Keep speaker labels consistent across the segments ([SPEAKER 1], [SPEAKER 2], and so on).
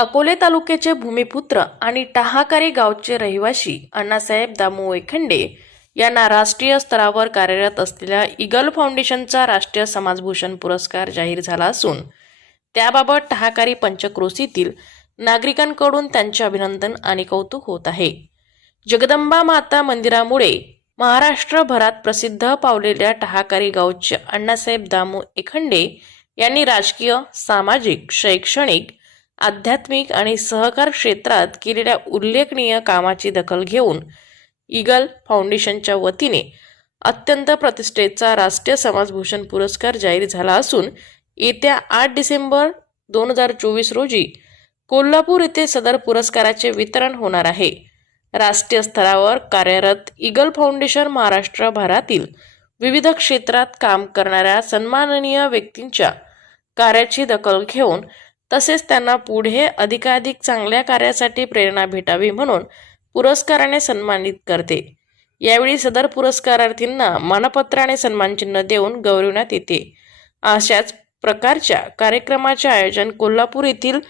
[SPEAKER 1] अकोले तालुक्याचे भूमिपुत्र आणि टहाकारी गावचे रहिवासी अण्णासाहेब दामू वेखंडे यांना राष्ट्रीय स्तरावर कार्यरत असलेल्या इगल फाउंडेशनचा राष्ट्रीय समाजभूषण पुरस्कार जाहीर झाला असून त्याबाबत टहाकारी पंचक्रोशीतील नागरिकांकडून त्यांचे अभिनंदन आणि कौतुक होत आहे. जगदंबा माता मंदिरामुळे महाराष्ट्रभरात प्रसिद्ध पावलेल्या टहाकारी गावचे अण्णासाहेब दामू एखंडे यांनी राजकीय सामाजिक शैक्षणिक आध्यात्मिक आणि सहकार क्षेत्रात केलेल्या उल्लेखनीय कामाची दखल घेऊन ईगल फाउंडेशनच्या वतीने अत्यंत प्रतिष्ठेचा राष्ट्रीय समाजभूषण पुरस्कार जाहीर झाला असून येत्या आठ डिसेंबर दोन हजार चोवीस रोजी कोल्हापूर येथे सदर पुरस्काराचे वितरण होणार आहे. राष्ट्रीय स्तरावर कार्यरत ईगल फाउंडेशन महाराष्ट्रभरातील विविध क्षेत्रात काम करणाऱ्या सन्माननीय व्यक्तींच्या कार्याची दखल घेऊन तसेच त्यांना पुढे अधिकाधिक चांगल्या कार्यासाठी प्रेरणा भेटावी म्हणून पुरस्काराने सन्मानित करते. यावेळी सदर पुरस्कारार्थींना मानपत्राने सन्मानचिन्ह देऊन गौरवण्यात येते. अशाच प्रकारच्या कार्यक्रमाचे आयोजन कोल्हापूर येथील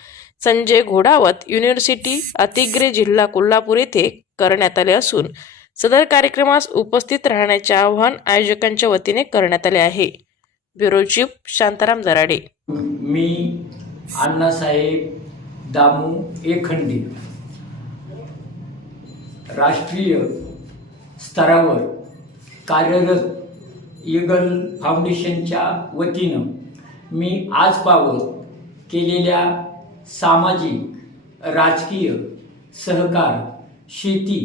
[SPEAKER 1] संजय घोडावत युनिव्हर्सिटी अतिग्रे जिल्हा कोल्हापूर येथे करण्यात आले असून सदर कार्यक्रमास उपस्थित राहण्याचे आवाहन आयोजकांच्या वतीने करण्यात आले आहे. Bureau chief Shantaram Darade.
[SPEAKER 2] मी अण्णासाहेब दामू एखंडे राष्ट्रीय स्तरावर कार्यरत ईगल फाउंडेशनच्या वतीनं मी आजपावत केलेल्या सामाजिक राजकीय सहकार शेती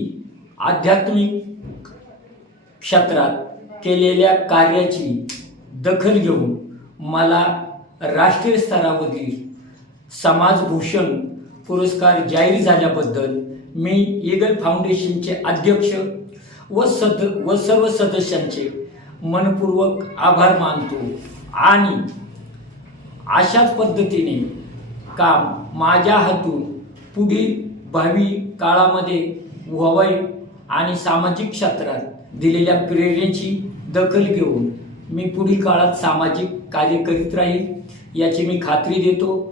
[SPEAKER 2] आध्यात्मिक क्षेत्रात केलेल्या कार्याची दखल घेऊन मला राष्ट्रीय स्तरावरील समाजभूषण पुरस्कार जाहीर झाल्याबद्दल मी ईगल फाउंडेशनचे अध्यक्ष व सद व सर्व सदस्यांचे मनपूर्वक आभार मानतो आणि अशाच पद्धतीने काम माझ्या हातून पुढील भावी काळामध्ये व्हावे आणि सामाजिक क्षेत्रात दिलेल्या प्रेरणेची दखल घेऊन मी पुढील काळात सामाजिक कार्य करीत राहील याची मी खात्री देतो.